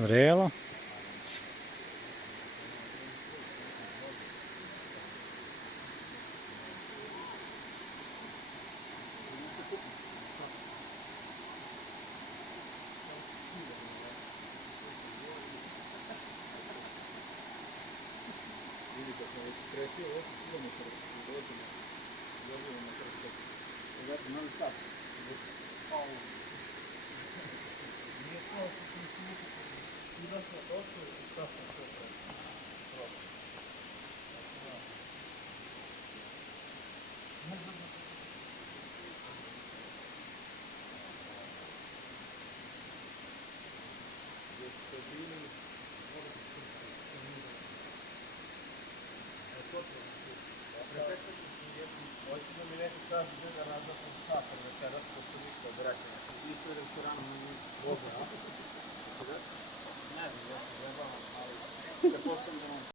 Vrelo. Vidi kad smo već krećio 8 km dođemo, dobijemo na kršćak. Zato Novi Sad. Nije to što sam slušao, i da smo došli i šta sam sve prošli. Ne znam da se gdje ste bili, moram se sumniti. Hoću da mi neko kaže gdje da različim šator večeras, pošto ništa od rečenja. Isto je restoran Boga, a? Ne znam, ja se zabavam, ali pretpostavljam